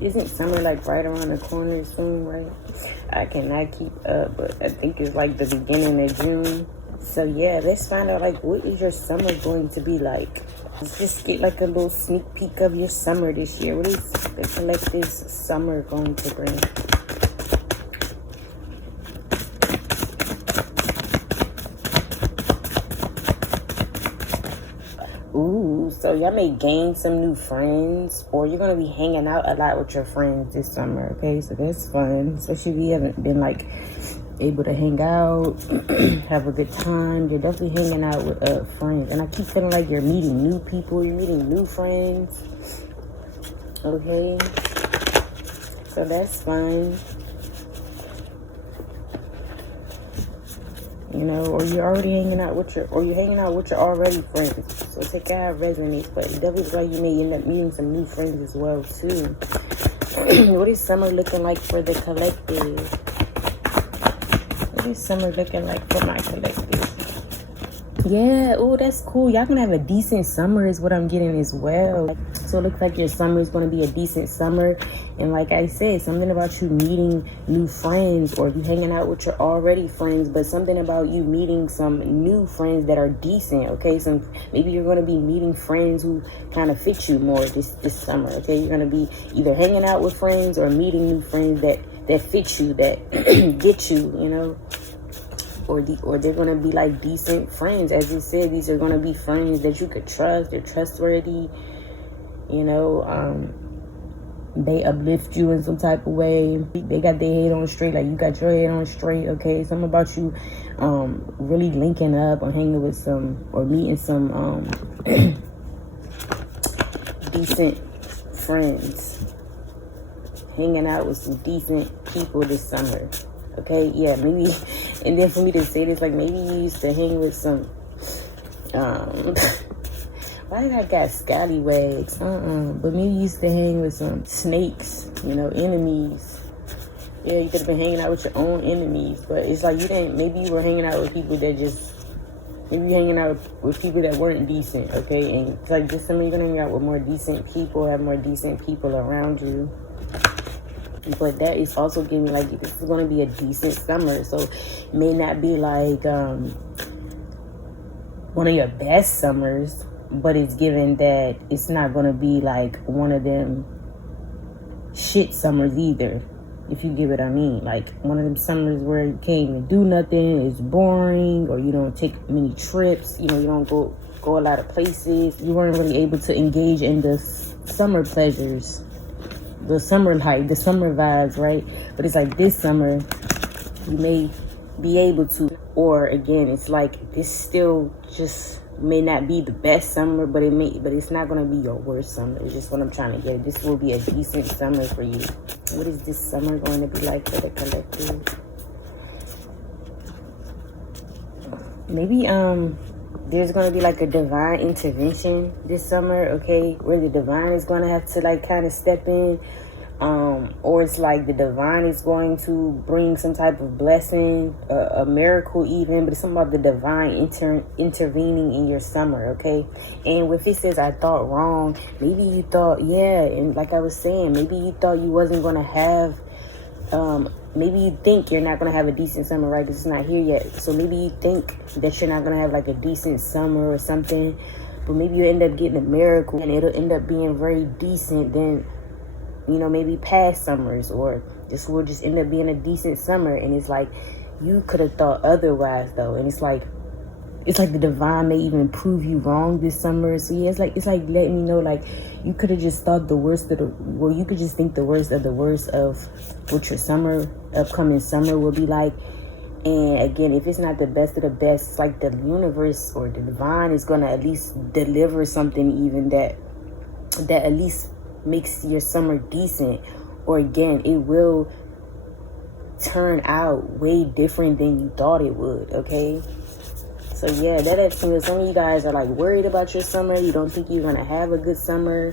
Isn't summer like right around the corner soon, right? I cannot keep up, but I think it's like the beginning of June. So yeah, let's find out like what is your summer going to be like. Let's just get like a little sneak peek of your summer this year. What is the collective summer going to bring? Ooh, so y'all may gain some new friends, or you're gonna be hanging out a lot with your friends this summer, okay? So that's fun, especially if you haven't been like able to hang out, have a good time. You're definitely hanging out with friends, and I keep feeling like you're meeting new people, you're meeting new friends, okay? So that's fun. You know, or you're already hanging out with your, or you're hanging out with your already friends. So take out how it resonates, but it definitely looks like you may end up meeting some new friends as well too. What is summer looking like for the collective? What is summer looking like for my collective? Yeah, oh, that's cool. Y'all gonna have a decent summer is what I'm getting as well. So it looks like your summer is gonna be a decent summer. And like I said, something about you meeting new friends, or if you're hanging out with your already friends, but something about you meeting some new friends that are decent, okay? Maybe you're gonna be meeting friends who kind of fit you more this summer, okay? You're gonna be either hanging out with friends or meeting new friends that fit you, that get you, you know? Or they're gonna be like decent friends. As you said, these are gonna be friends that you could trust. They're trustworthy. You know, they uplift you in some type of way. They got their head on straight, like you got your head on straight. Okay, something about you, really linking up or hanging with some or meeting some decent friends. Hanging out with some decent people this summer. Okay, yeah, maybe, and then for me to say this, like maybe you used to hang with some, why did I got scallywags? But maybe you used to hang with some snakes, you know, enemies. Yeah, you could have been hanging out with your own enemies, but it's like you didn't, maybe you were hanging out with people that just, maybe you're hanging out with people that weren't decent, okay? And it's like this summer you're gonna hang out with more decent people, have more decent people around you. But that is also giving me like this is going to be a decent summer, so it may not be like one of your best summers, but it's given that it's not going to be like one of them shit summers either, if you get what I mean. Like one of them summers where you can't even do nothing, it's boring, or you don't take many trips, you know, you don't go a lot of places, you weren't really able to engage in the summer pleasures, the summer light, the summer vibes, right? But it's like this summer you may be able to, or again, it's like this still just may not be the best summer, but it's not gonna be your worst summer. It's just what I'm trying to get. This will be a decent summer for you. What is this summer going to be like for the collective? Maybe there's going to be like a divine intervention this summer, okay, where the divine is going to have to like kind of step in, or it's like the divine is going to bring some type of blessing, a miracle even, but it's something about the divine intervening in your summer, okay? And if it says I thought wrong, maybe you thought, yeah, and like I was saying, maybe you thought you wasn't going to have maybe you think you're not going to have a decent summer, right? Because it's not here yet. So maybe you think that you're not going to have like a decent summer or something. But maybe you end up getting a miracle and it'll end up being very decent than, you know, maybe past summers. Or this will just end up being a decent summer. And it's like you could have thought otherwise though. And it's like the divine may even prove you wrong this summer. So yeah, it's like letting me know like you could have just thought the worst of the, well, you could just think the worst of what your upcoming summer will be like. And again, if it's not the best of the best, it's like the universe or the divine is gonna at least deliver something even that at least makes your summer decent. Or again, it will turn out way different than you thought it would, okay? So yeah, that's some of you guys are like worried about your summer. You don't think you're gonna have a good summer,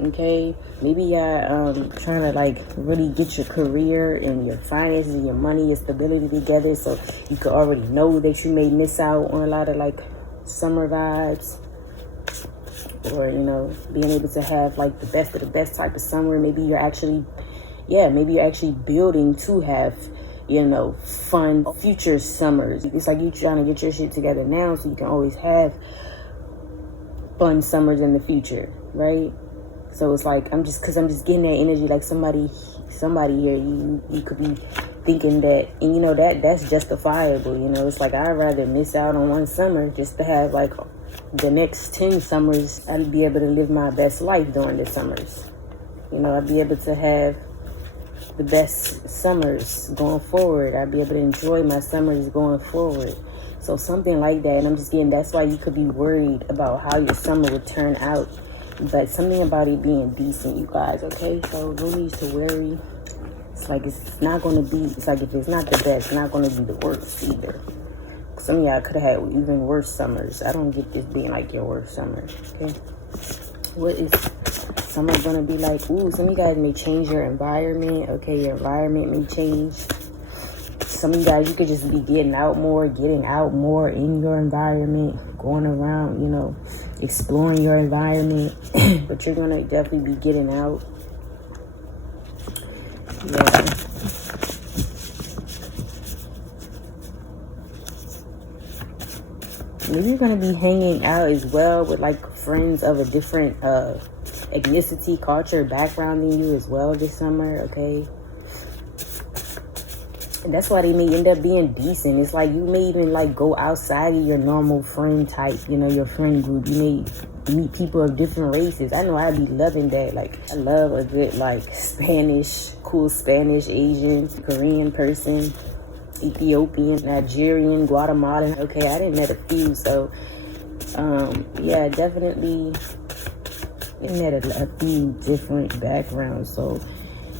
okay? Maybe you're trying to like really get your career and your finances and your money, your stability together, so you could already know that you may miss out on a lot of like summer vibes. or, you know, being able to have like the best of the best type of summer. Maybe you're actually, yeah, maybe you're actually building to have, you know, fun future summers. It's like you trying to get your shit together now so you can always have fun summers in the future, right? So it's like I'm just getting that energy, like somebody here, you could be thinking that, and you know that's justifiable. You know, it's like I'd rather miss out on one summer just to have like the next 10 summers. I'd be able to live my best life during the summers. You know, I'd be able to have the best summers going forward. I'd be able to enjoy my summers going forward. So something like that. And I'm just getting, that's why you could be worried about how your summer would turn out. But something about it being decent, you guys, okay? So no need to worry. It's like it's not going to be, it's like if it's not the best, it's not going to be the worst either. Some of y'all could have had even worse summers. I don't get this being like your worst summer, okay? What is summer going to be like? Ooh, some of you guys may change your environment, okay? Your environment may change. Some of you guys, you could just be getting out more in your environment, going around, you know, exploring your environment. But you're going to definitely be getting out. Yeah. Maybe you're going to be hanging out as well with like friends of a different ethnicity, culture, background than you as well this summer, okay? And that's why they may end up being decent. It's like you may even like go outside of your normal friend type, you know, your friend group. You may meet people of different races. I know I'd be loving that. Like I love a good like cool Spanish, Asian, Korean person, Ethiopian, Nigerian, Guatemalan. Okay, I didn't met a few, so yeah, definitely met a few different backgrounds. So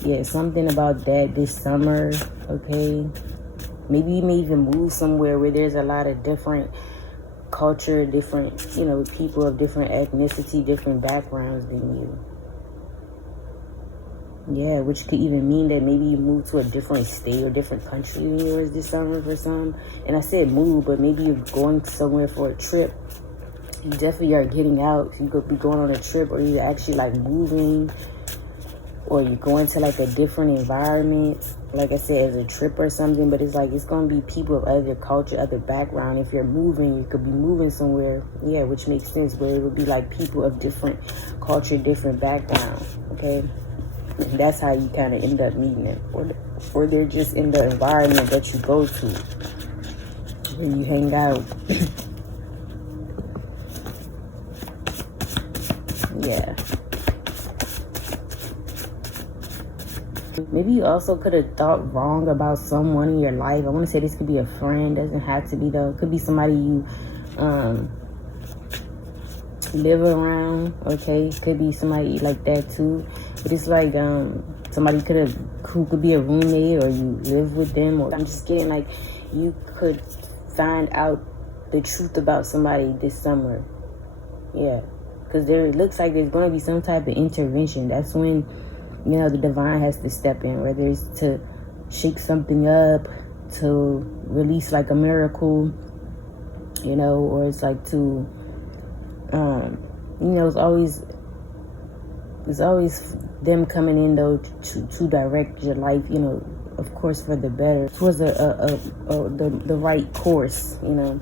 yeah, something about that this summer, okay? Maybe you may even move somewhere where there's a lot of different culture, different, you know, people of different ethnicity, different backgrounds than you. Yeah, which could even mean that maybe you move to a different state or different country than yours this summer for some. And I said move, but maybe you're going somewhere for a trip. You definitely are getting out. You could be going on a trip, or you're actually like moving, or you're going to like a different environment, like I said, as a trip or something. But it's like it's going to be people of other culture, other background. If you're moving, you could be moving somewhere, yeah, which makes sense, where it would be like people of different culture, different background, okay? And that's how you kind of end up meeting them, or they're just in the environment that you go to, where you hang out. Yeah. Maybe you also could have thought wrong about someone in your life. I want to say this could be a friend. Doesn't have to be though. It could be somebody you live around. Okay, it could be somebody like that too. But it's like somebody who could be a roommate, or you live with them. Or I'm just getting like you could find out the truth about somebody this summer. Yeah, because it looks like there's going to be some type of intervention. That's when, you know, the divine has to step in, whether it's to shake something up, to release like a miracle, you know, or it's like to, you know, it's always them coming in though to direct your life, you know, of course for the better, towards the right course, you know,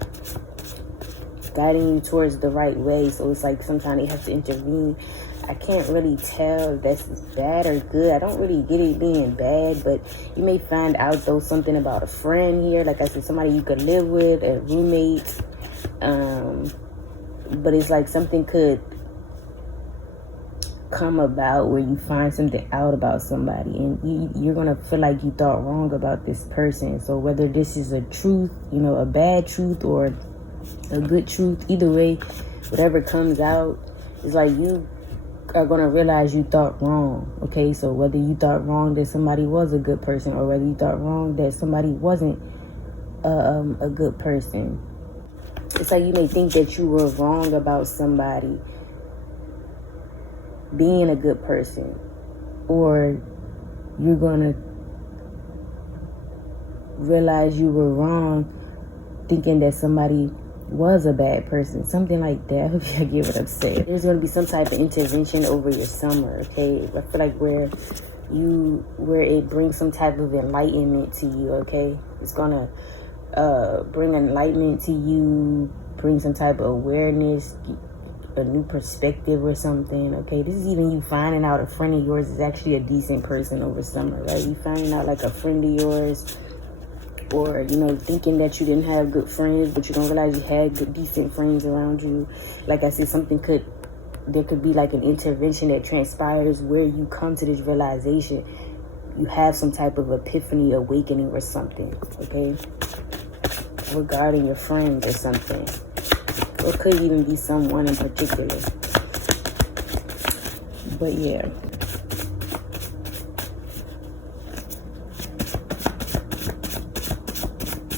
guiding you towards the right way. So it's like sometimes they have to intervene. I can't really tell if that's bad or good. I don't really get it being bad, but you may find out though something about a friend here. Like I said, somebody you could live with, a roommate. But it's like something could come about where you find something out about somebody, and you're gonna feel like you thought wrong about this person. So whether this is a truth, you know, a bad truth or a good truth, either way, whatever comes out, it's like you are going to realize you thought wrong, okay? So whether you thought wrong that somebody was a good person, or whether you thought wrong that somebody wasn't a good person, it's like you may think that you were wrong about somebody being a good person, or you're going to realize you were wrong thinking that somebody was a bad person, something like that. I hope you get what I'm saying. There's going to be some type of intervention over your summer, okay? I feel like where it brings some type of enlightenment to you, okay? It's gonna bring enlightenment to you, bring some type of awareness, a new perspective or something, okay? This is even you finding out a friend of yours is actually a decent person over summer, right? You finding out like a friend of yours, or, you know, thinking that you didn't have good friends, but you don't realize you had good, decent friends around you. Like I said, there could be like an intervention that transpires where you come to this realization. You have some type of epiphany, awakening or something, okay? Regarding your friends or something. Or it could even be someone in particular. But yeah.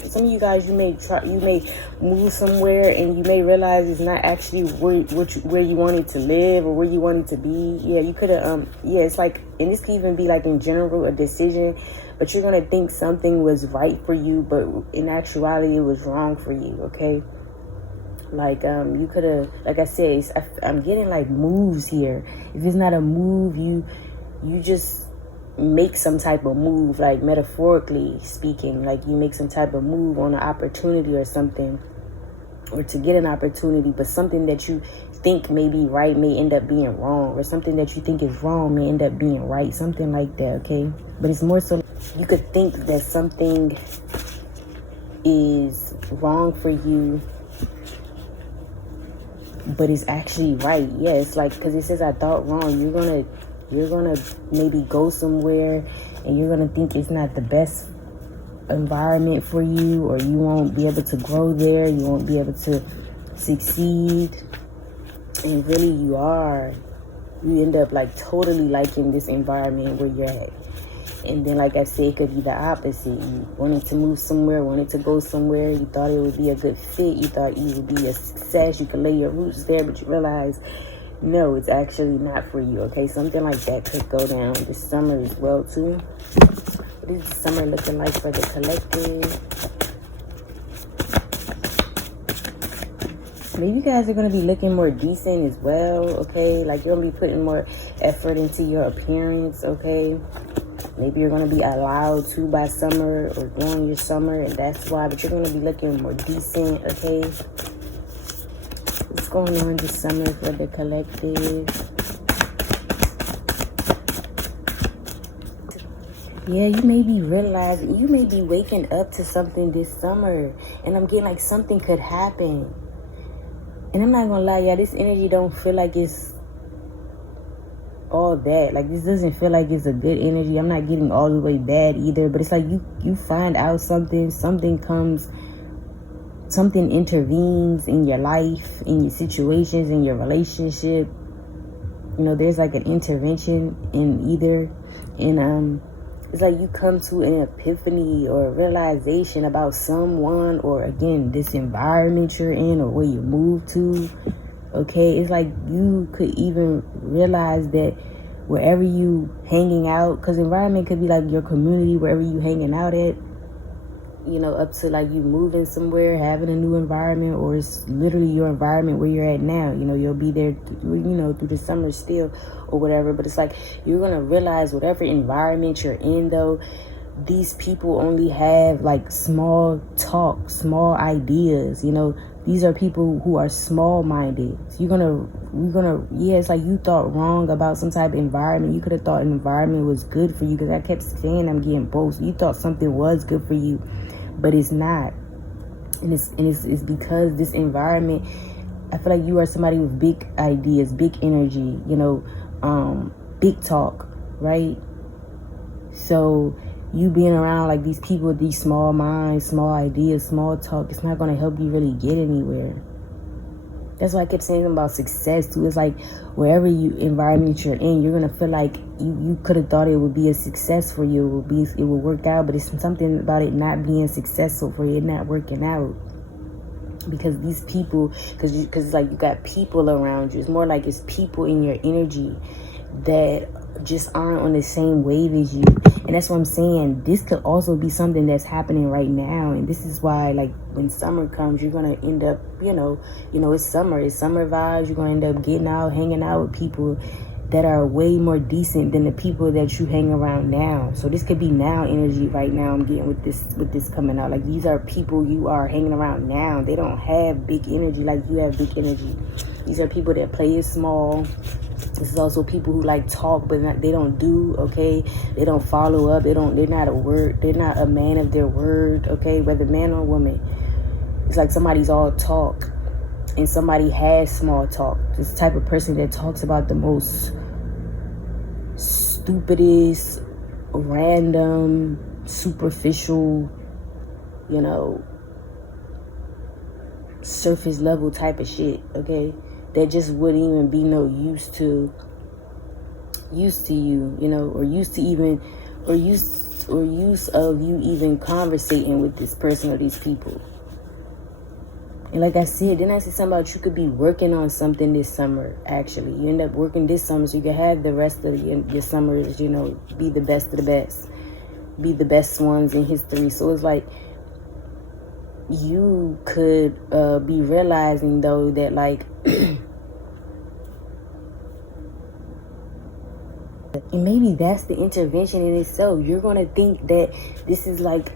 Some of you guys, you may move somewhere and you may realize it's not actually where you wanted to live or where you wanted to be. Yeah, you could have, it's like, and this could even be like in general a decision, but you're going to think something was right for you, but in actuality it was wrong for you, okay? Like, you could have, like I said, I'm getting like moves here. If it's not a move, you just make some type of move, like metaphorically speaking, like you make some type of move on an opportunity or something, or to get an opportunity, but something that you think may be right may end up being wrong, or something that you think is wrong may end up being right, something like that, okay? But it's more so you could think that something is wrong for you, but it's actually right. Yeah, it's like, because it says I thought wrong. You're gonna maybe go somewhere and you're gonna think it's not the best environment for you, or you won't be able to grow there, you won't be able to succeed, and really you end up like totally liking this environment where you're at. And then, like I said, it could be the opposite. You wanted to move somewhere, wanted to go somewhere, you thought it would be a good fit, you thought you would be a success, you could lay your roots there, but you realize, no, it's actually not for you, okay? Something like that could go down this summer as well, too. What is the summer looking like for the collective? Maybe you guys are going to be looking more decent as well, okay? Like, you're going to be putting more effort into your appearance, okay? Maybe you're going to be allowed to by summer or during your summer, and that's why. But you're going to be looking more decent, okay? What's going on this summer for the collective? Yeah, you may be realizing, you may be waking up to something this summer. And I'm getting like something could happen. And I'm not going to lie, y'all, this energy don't feel like it's all that. Like, this doesn't feel like it's a good energy. I'm not getting all the way bad either, but it's like you find out something comes, something intervenes in your life, in your situations, in your relationship. You know, there's like an intervention in either, and it's like you come to an epiphany or a realization about someone, or again, this environment you're in or where you move to. Okay, it's like you could even realize that wherever you hanging out, because environment could be like your community, wherever you hanging out at, you know, up to like you moving somewhere, having a new environment, or it's literally your environment where you're at now. You know, you'll be there, you know, through the summer still or whatever, but it's like you're going to realize whatever environment you're in, though, these people only have like small talk, small ideas, you know. These are people who are small-minded. So you're gonna, yeah, it's like you thought wrong about some type of environment. You could have thought an environment was good for you, because I kept saying I'm getting both. So you thought something was good for you, but it's not. And it's because this environment, I feel like you are somebody with big ideas, big energy, you know, big talk, right? So you being around like these people with these small minds, small ideas, small talk, it's not going to help you really get anywhere. That's why I kept saying about success too. It's like wherever environment you're in, you're going to feel like you could have thought it would be a success for you. It would work out, but it's something about it not being successful for you, not working out. Because these people, because it's like you got people around you. It's more like it's people in your energy that just aren't on the same wave as you. And that's what I'm saying. This could also be something that's happening right now. And this is why, like, when summer comes, you're going to end up, it's summer vibes. You're going to end up getting out, hanging out with people that are way more decent than the people that you hang around now. So this could be now energy right now I'm getting with this coming out. Like, these are people you are hanging around now. They don't have big energy like you have big energy. These are people that play it small. This is also people who like talk, but they don't do, okay? They don't follow up. They're not a man of their word, okay? Whether man or woman. It's like somebody's all talk and somebody has small talk. This type of person that talks about the most stupidest, random, superficial, surface level type of shit, okay? That just wouldn't even be no use to you, or use of you even conversating with this person or these people. And like I said, then I said something about you could be working on something this summer. Actually, you end up working this summer so you can have the rest of your summers, be the best of the best, be the best ones in history. So it's like you could be realizing though that, like, and maybe that's the intervention in itself. You're going to think that this is like,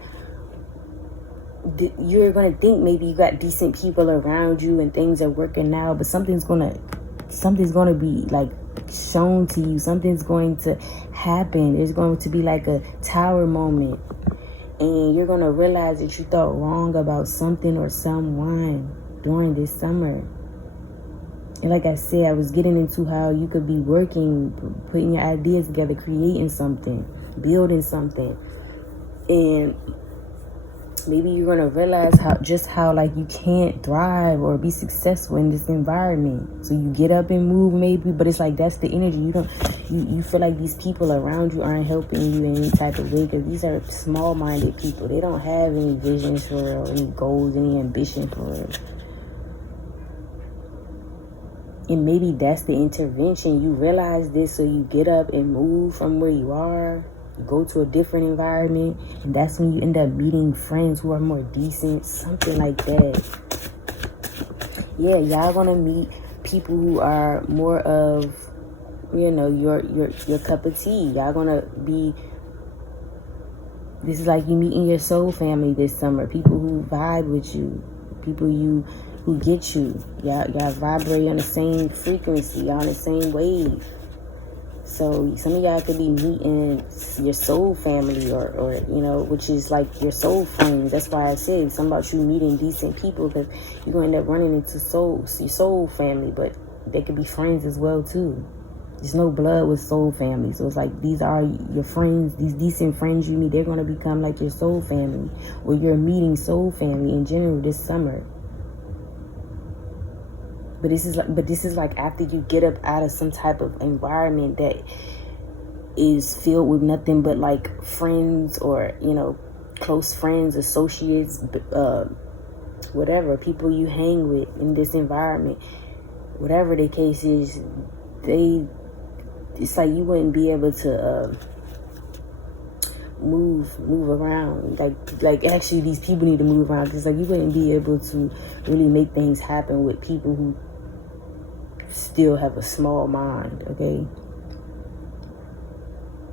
you're going to think maybe you got decent people around you and things are working out, but something's going to be like shown to you. Something's going to happen. There's going to be like a tower moment. And you're going to realize that you thought wrong about something or someone during this summer. And like I said, I was getting into how you could be working, putting your ideas together, creating something, building something. And maybe you're going to realize how like you can't thrive or be successful in this environment. So you get up and move maybe, but it's like that's the energy. You feel like these people around you aren't helping you in any type of way, because these are small-minded people. They don't have any visions for real, any goals, any ambition for real. And maybe that's the intervention. You realize this, so you get up and move from where you are, go to a different environment, and that's when you end up meeting friends who are more decent, something like that. Yeah, y'all gonna meet people who are more of, your cup of tea. Y'all gonna be, this is like you meeting your soul family this summer. People who vibe with you, people who get you. Y'all vibrate on the same frequency, on the same wave. So some of y'all could be meeting your soul family or which is like your soul friends. That's why I said something about you meeting decent people, because you're going to end up running into your soul family, but they could be friends as well too. There's no blood with soul family. So it's like these are your friends, these decent friends you meet, they're going to become like your soul family, or you're meeting soul family in general this summer. But this is like after you get up out of some type of environment that is filled with nothing but like friends or, close friends, associates, whatever, people you hang with in this environment, whatever the case is, it's like you wouldn't be able to move around. Like actually these people need to move around, because like you wouldn't be able to really make things happen with people who still have a small mind, okay?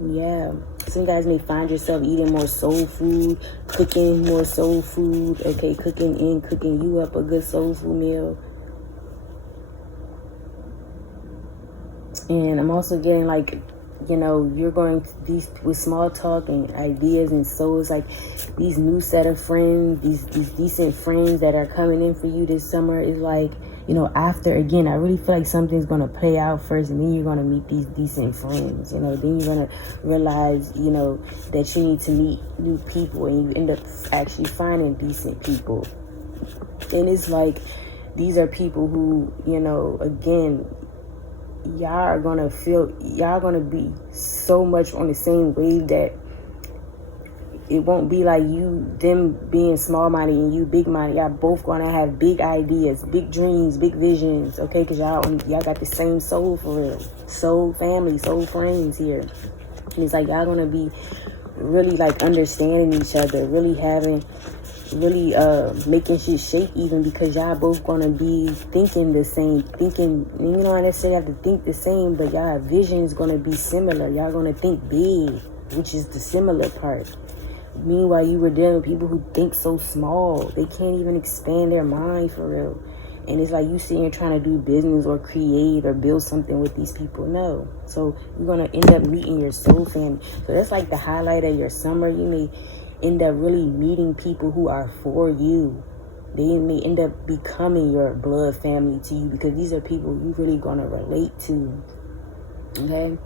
Yeah, some guys may find yourself eating more soul food, cooking more soul food, okay? Cooking you up a good soul food meal. And I'm also getting like, you're going to these with small talk and ideas, and so it's like these new set of friends, these decent friends that are coming in for you this summer is like, after, again, I really feel like something's going to play out first, and then you're going to meet these decent friends, then you're going to realize, that you need to meet new people, and you end up actually finding decent people. And it's like, these are people who, again, y'all gonna be so much on the same wave that it won't be like them being small-minded and you big-minded. Y'all both gonna have big ideas, big dreams, big visions, okay? Because y'all got the same soul for real. Soul family, soul friends here. And it's like y'all gonna be really like understanding each other, really making shit shake, even because y'all both gonna be thinking the same, you don't necessarily have to think the same, but y'all vision's gonna be similar. Y'all gonna think big, which is the similar part. Meanwhile, you were dealing with people who think so small. They can't even expand their mind for real. And it's like you sitting here trying to do business or create or build something with these people. No. So you're going to end up meeting your soul family. So that's like the highlight of your summer. You may end up really meeting people who are for you. They may end up becoming your blood family to you, because these are people you're really going to relate to. Okay?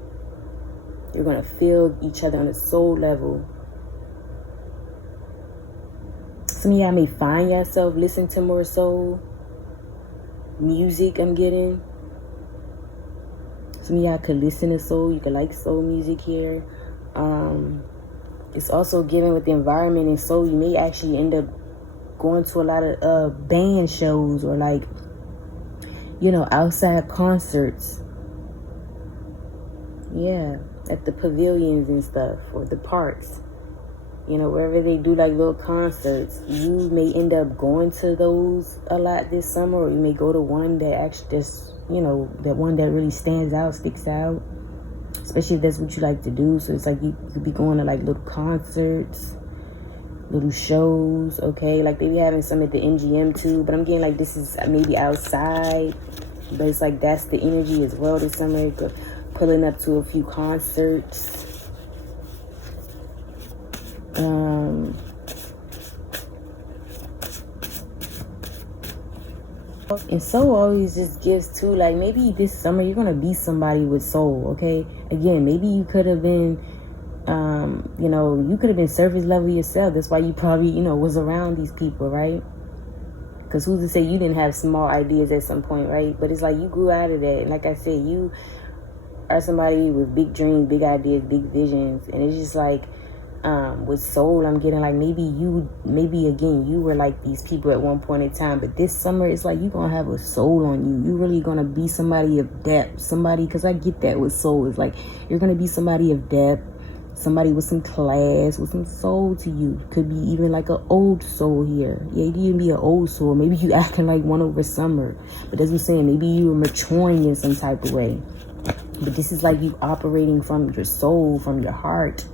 You're going to feel each other on a soul level. Some of y'all may find yourself listening to more soul music. I'm getting. Some of y'all could listen to soul. You could like soul music here. It's also given with the environment and soul. You may actually end up going to a lot of band shows, or like, outside concerts. Yeah, at the pavilions and stuff, or the parks. Wherever they do like little concerts, you may end up going to those a lot this summer, or you may go to one that actually just, that one that really stands out, sticks out, especially if that's what you like to do. So it's like you could be going to like little concerts, little shows, okay? Like they be having some at the NGM too, but I'm getting like this is maybe outside, but it's like that's the energy as well this summer. Pulling up to a few concerts. And soul always just gives too, like maybe this summer you're gonna be somebody with soul, okay? Again, maybe you could have been you could have been surface level yourself. That's why you probably was around these people, right? Because who's to say you didn't have small ideas at some point, right? But it's like you grew out of that, and like I said, you are somebody with big dreams, big ideas, big visions. And it's just like with soul, I'm getting like maybe again you were like these people at one point in time, but this summer it's like you're gonna have a soul on you. You're really gonna be somebody of depth, somebody, because I get that with soul. It's like you're gonna be somebody of depth, somebody with some class, with some soul to you. Could be even like an old soul here. Yeah, you can even be an old soul. Maybe you acting like one over summer, but that's what I'm saying. Maybe you were maturing in some type of way, but this is like you operating from your soul, from your heart.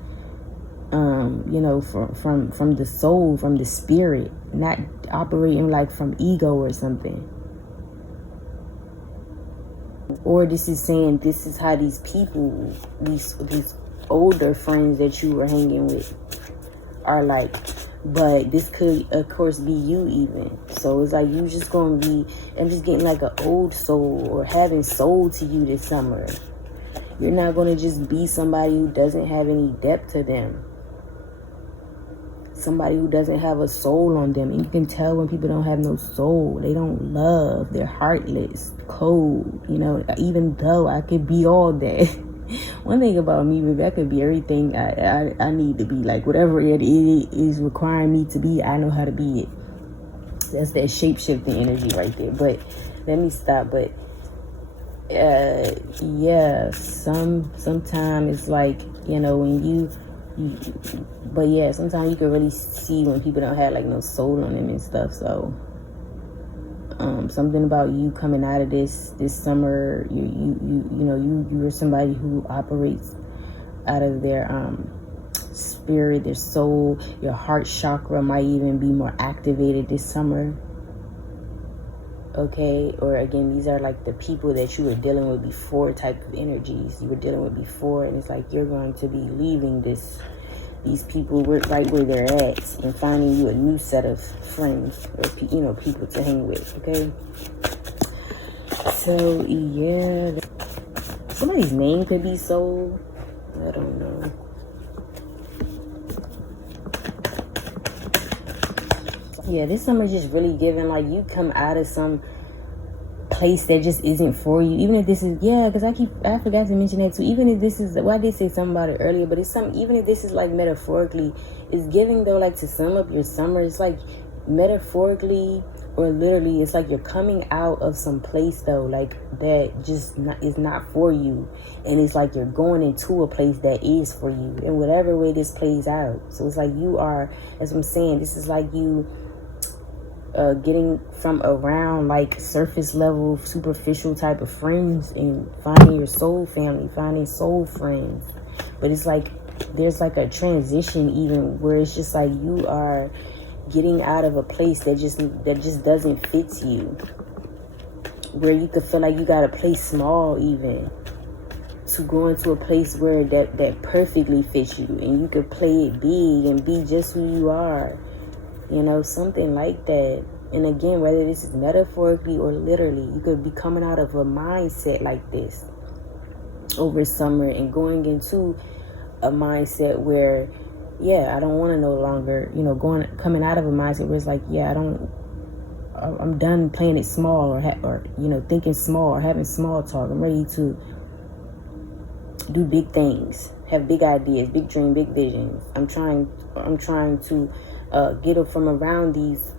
From the soul, from the spirit, not operating like from ego or something. Or this is saying this is how these people, these older friends that you were hanging with are like. But this could, of course, be you even. So it's like you just gonna be, I'm just getting like an old soul, or having soul to you this summer. You're not gonna just be somebody who doesn't have any depth to them. Somebody who doesn't have a soul on them. And you can tell when people don't have no soul. They don't love. They're heartless, cold. Even though I could be all that. One thing about me, baby, I could be everything I need to be. Like whatever it is requiring me to be, I know how to be it. That's that shape-shifting energy right there. But let me stop. But yeah, sometimes it's like, when but yeah, sometimes you can really see when people don't have like no soul on them and stuff. So something about you coming out of this summer, you're somebody who operates out of their spirit, their soul. Your heart chakra might even be more activated this summer. Okay, or again, these are like the people that you were dealing with before, type of energies you were dealing with before, and it's like you're going to be leaving these people right where they're at and finding you a new set of friends, or people to hang with. Okay, so yeah, somebody's name could be soul. I don't know. Yeah, this summer's just really giving like you come out of some place that just isn't for you, even if this is, yeah, because I forgot to mention that too, even if this is, well, I did say something about it earlier, but it's something, even if this is like metaphorically, it's giving though, like to sum up your summer, it's like metaphorically or literally, it's like you're coming out of some place though, like that just is not for you, and it's like you're going into a place that is for you in whatever way this plays out. So it's like you are, as I'm saying, this is like you getting from around like surface level, superficial type of friends and finding your soul family, finding soul friends. But it's like there's like a transition even where it's just like you are getting out of a place that just doesn't fit you, where you could feel like you gotta play small even to go into a place where that perfectly fits you, and you could play it big and be just who you are, you know, something like that. And again, whether this is metaphorically or literally, you could be coming out of a mindset like this over summer and going into a mindset where, yeah, I don't want to no longer, you know, coming out of a mindset where it's like, yeah, I'm done playing it small or you know, thinking small or having small talk. I'm ready to do big things, have big ideas, big dreams, big visions. I'm trying to get up from around these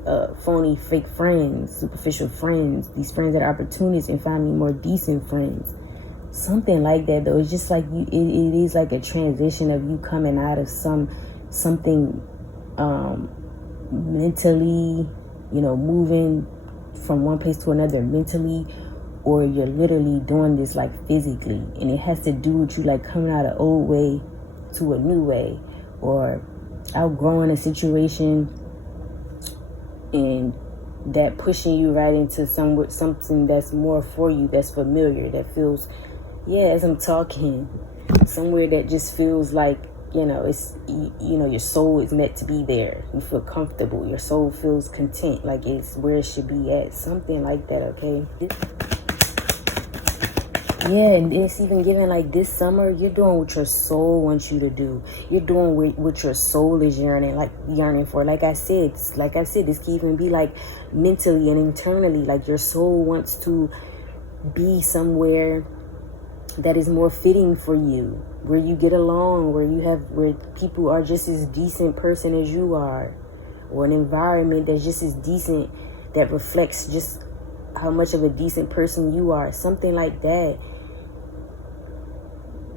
phony, fake friends, superficial friends, these friends that are opportunists, and find me more decent friends. Something like that though. It's just like it is like a transition of you coming out of something mentally, you know, moving from one place to another mentally, or you're literally doing this like physically, and it has to do with you like coming out of old way to a new way, or outgrowing a situation and that pushing you right into something that's more for you, that's familiar, that feels, yeah, as I'm talking, somewhere that just feels like, you know, it's, you know, your soul is meant to be there. You feel comfortable. Your soul feels content, like it's where it should be at. Something like that, okay? Yeah, and it's even given like this summer, you're doing what your soul wants you to do. You're doing what your soul is yearning for. Like I said, this can even be like mentally and internally. Like your soul wants to be somewhere that is more fitting for you, where you get along, where people are just as decent person as you are, or an environment that's just as decent, that reflects just how much of a decent person you are, something like that.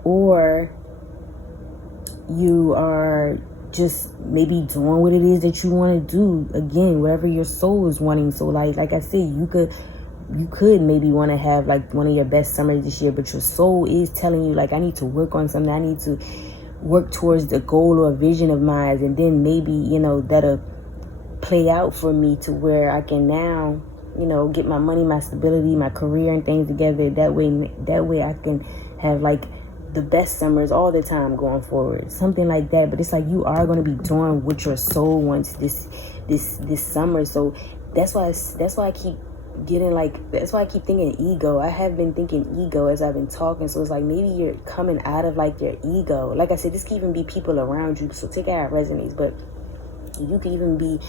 Or you are just maybe doing what it is that you want to do, again, whatever your soul is wanting. So like I said, you could maybe want to have like one of your best summers this year, but your soul is telling you like, I need to work on something, I need to work towards the goal or vision of mine, and then maybe, you know, that'll play out for me to where I can now, you know, get my money, my stability, my career and things together. That way I can have like the best summers all the time going forward, something like that. But it's like you are going to be doing what your soul wants this summer. So that's why I keep getting like, that's why I keep thinking ego. I have been thinking ego as I've been talking. So it's like maybe you're coming out of like your ego. Like I said, this can even be people around you, so take it how it resonates. But you could even be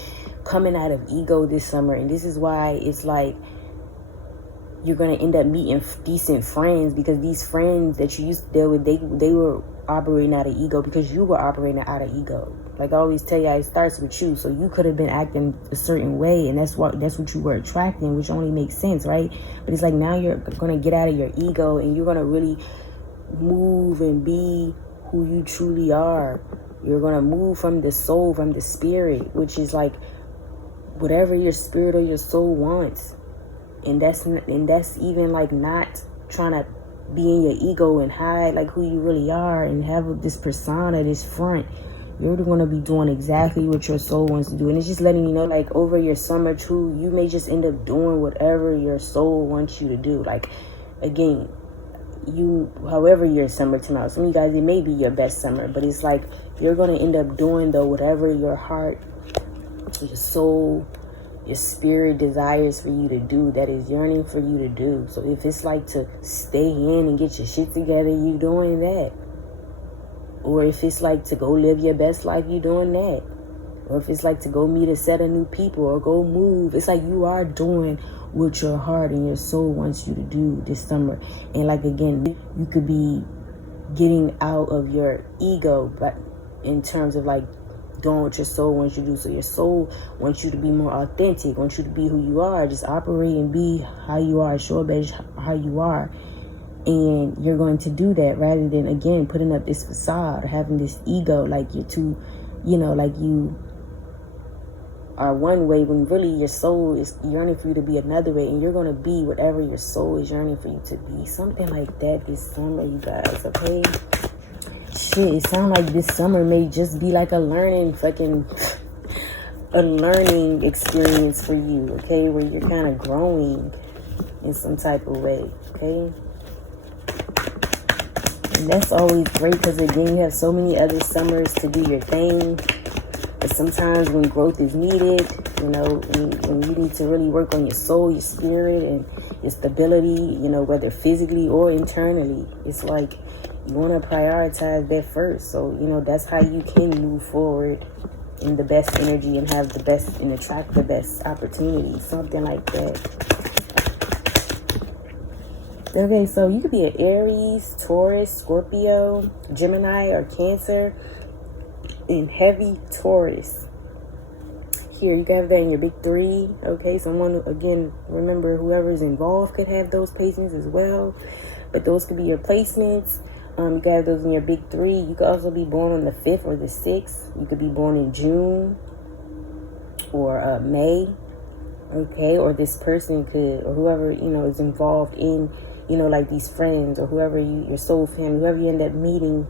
coming out of ego this summer, and this is why it's like you're going to end up meeting decent friends, because these friends that you used to deal with, they were operating out of ego because you were operating out of ego. Like I always tell you, it starts with you. So you could have been acting a certain way, and that's what you were attracting, which only makes sense, right? But it's like now you're going to get out of your ego, and you're going to really move and be who you truly are. You're going to move from the soul, from the spirit, which is like whatever your spirit or your soul wants. And that's even like not trying to be in your ego and hide like who you really are and have this persona, this front. You're going to be doing exactly what your soul wants to do. And it's just letting you know, like, over your summer too, you may just end up doing whatever your soul wants you to do. Like, again, however your summer turns out, some of you guys, it may be your best summer, but it's like you're going to end up doing though whatever your heart, your soul, your spirit desires for you to do, that is yearning for you to do. So if it's like to stay in and get your shit together, you doing that. Or if it's like to go live your best life, you doing that. Or if it's like to go meet a set of new people or go move, it's like you are doing what your heart and your soul wants you to do this summer. And like, again, you could be getting out of your ego, but in terms of like doing what your soul wants you to do. So your soul wants you to be more authentic, wants you to be who you are, just operate and be how you are, show up as how you are. And you're going to do that rather than, again, putting up this facade or having this ego like you're too, like you are one way when really your soul is yearning for you to be another way, and you're going to be whatever your soul is yearning for you to be. Something like that this summer, you guys, okay? Shit, it sounds like this summer may just be like a learning experience for you, okay? Where you're kind of growing in some type of way, okay? And that's always great because, again, you have so many other summers to do your thing. But sometimes when growth is needed, when you need to really work on your soul, your spirit, and your stability, whether physically or internally, it's like you want to prioritize that first. So, that's how you can move forward in the best energy and have the best and attract the best opportunities, something like that. Okay, so you could be an Aries, Taurus, Scorpio, Gemini, or Cancer in heavy Taurus. Here, you can have that in your big three. Okay, someone, again, remember, whoever's involved could have those placements as well. But those could be your placements. You can have those in your big three. You could also be born on the 5th or the 6th. You could be born in June or May. Okay, or this person could, or whoever, is involved in, like these friends or whoever your soul family, whoever you end up meeting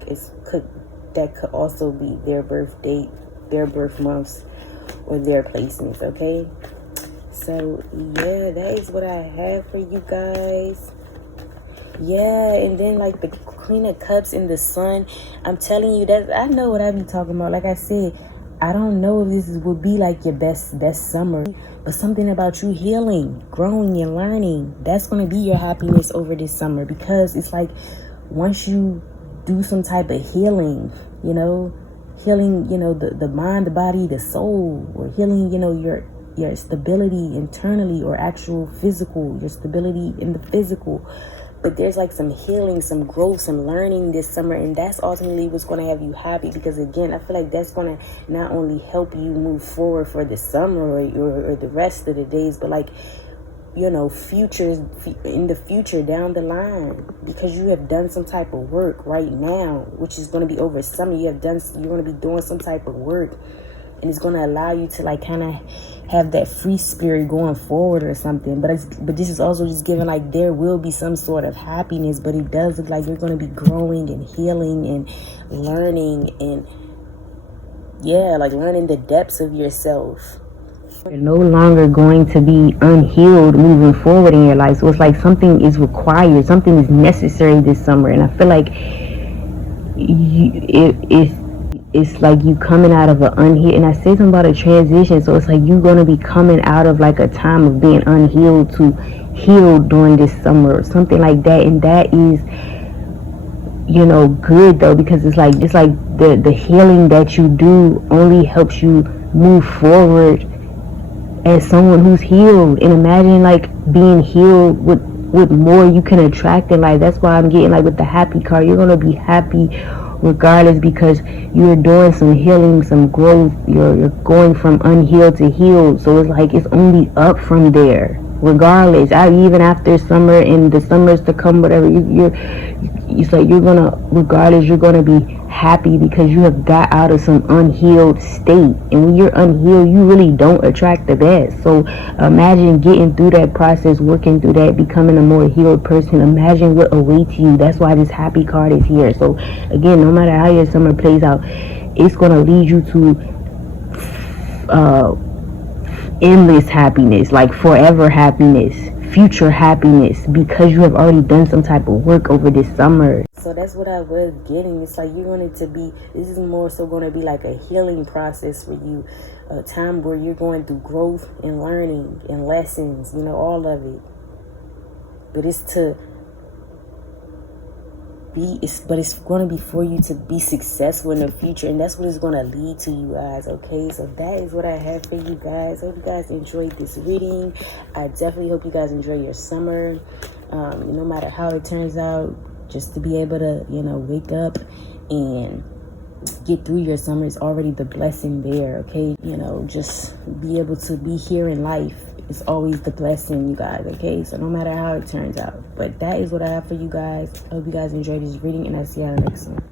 that could also be their birth date, their birth months, or their placements, okay? So, yeah, that is what I have for you guys. Yeah, and then, like, the Queen of Cups in the Sun, I'm telling you, that I know what I be talking about. Like I said, I don't know if this would be, like, your best summer, but something about you healing, growing, and learning, that's going to be your happiness over this summer, because it's like once you do some type of healing, healing, the mind, the body, the soul, or healing, your stability internally or actual physical, your stability in the physical. But there's like some healing, some growth, some learning this summer, and that's ultimately what's going to have you happy, because, again, I feel like that's going to not only help you move forward for the summer or the rest of the days, but like, futures in the future down the line, because you have done some type of work right now, which is going to be over summer. You're going to be doing some type of work, and it's going to allow you to like kind of have that free spirit going forward or something. But this is also just giving like there will be some sort of happiness, but it does look like you're going to be growing and healing and learning, and like learning the depths of yourself. You're no longer going to be unhealed moving forward in your life. So it's like something is required, something is necessary this summer. And I feel like it's like you coming out of an unhealed, and I say something about a transition, so it's like you're going to be coming out of like a time of being unhealed to healed during this summer or something like that. And that is, good though, because it's like the healing that you do only helps you move forward as someone who's healed. And imagine like being healed with more you can attract in life. That's why I'm getting like with the happy card, you're going to be happy regardless, because you're doing some healing, some growth. You're going from unhealed to healed, so it's like it's only up from there regardless. Even after summer and the summers to come, whatever, it's like you're gonna, regardless, you're gonna be happy because you have got out of some unhealed state. And when you're unhealed, you really don't attract the best. So imagine getting through that process, working through that, becoming a more healed person. Imagine what awaits you. That's why this happy card is here. So again, no matter how your summer plays out, it's gonna lead you to endless happiness, like forever happiness, future happiness, because you have already done some type of work over this summer. So that's what I was getting. It's like you're going to be, this is more so going to be like a healing process for you, a time where you're going through growth and learning and lessons, all of it. But it's to but it's going to be for you to be successful in the future, and that's what it's going to lead to, you guys. Okay, so that is what I have for you guys. I hope you guys enjoyed this reading. I definitely hope you guys enjoy your summer, no matter how it turns out. Just to be able to, you know, wake up and get through your summer is already the blessing there. Okay, you know, just be able to be here in life is always the blessing, you guys. Okay, so no matter how it turns out, but that is what I have for you guys. I hope you guys enjoyed this reading, and I'll see you on the next one.